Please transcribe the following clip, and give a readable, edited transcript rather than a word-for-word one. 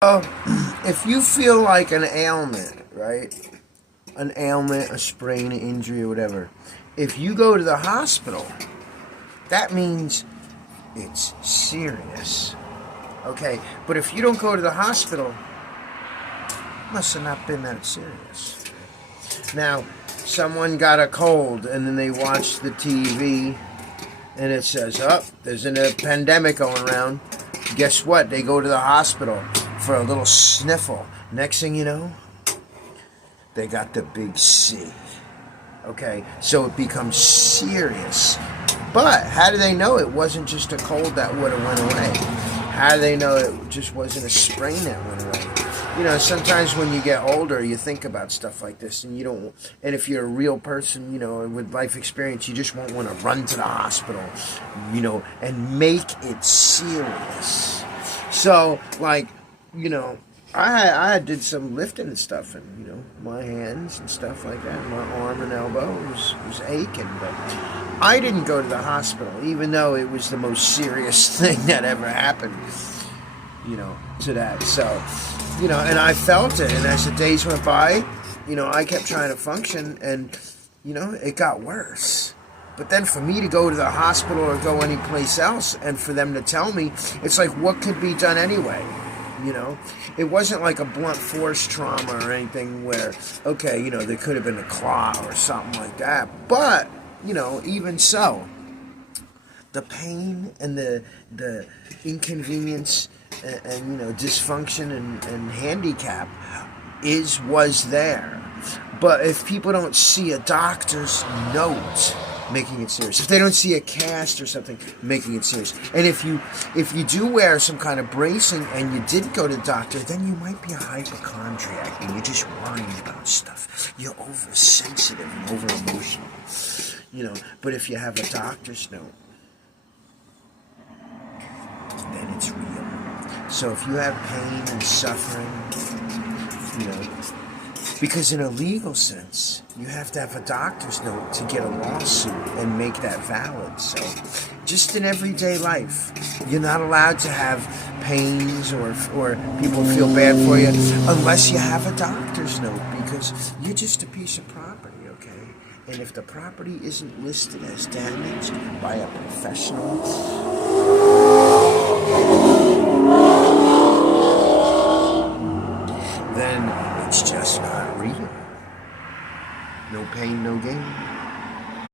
If you feel like an ailment, right? An ailment, a sprain, an injury, or whatever, if you go to the hospital, that means it's serious. Okay? But if you don't go to the hospital, it must have not been that serious. Now, someone got a cold and then they watch the TV and it says, oh, there's a pandemic going around. Guess what? They go to the hospital for a little sniffle. Next thing you know, they got the big C. Okay, so it becomes serious. But how do they know it wasn't just a cold that would have went away? How do they know it just wasn't a sprain that went away? You know, sometimes when you get older, you think about stuff like this, and you don't. And if you're a real person, you know, with life experience, you just won't want to run to the hospital, you know, and make it serious. So, like, you know, I did some lifting and stuff, and you know, my hands and stuff like that, my arm and elbow was aching, but I didn't go to the hospital, even though it was the most serious thing that ever happened, you know, to that. So, you know, and I felt it, and as the days went by, you know, I kept trying to function, and you know, it got worse. But then for me to go to the hospital or go anyplace else, and for them to tell me, it's like, what could be done anyway? You know, it wasn't like a blunt force trauma or anything where, okay, you know, there could have been a claw or something like that. But, you know, even so, the pain and the inconvenience and you know, dysfunction and handicap was there. But if people don't see a doctor's note making it serious, if they don't see a cast or something making it serious, and if you do wear some kind of bracing and you didn't go to the doctor, then you might be a hypochondriac and you're just worrying about stuff. You're oversensitive and over emotional, you know. But if you have a doctor's note, then it's real. So if you have pain and suffering, you know, because in a legal sense, you have to have a doctor's note to get a lawsuit and make that valid. So just in everyday life, you're not allowed to have pains or people feel bad for you unless you have a doctor's note, because you're just a piece of property, okay? And if the property isn't listed as damaged by a professional, then it's just not real. No pain, no gain.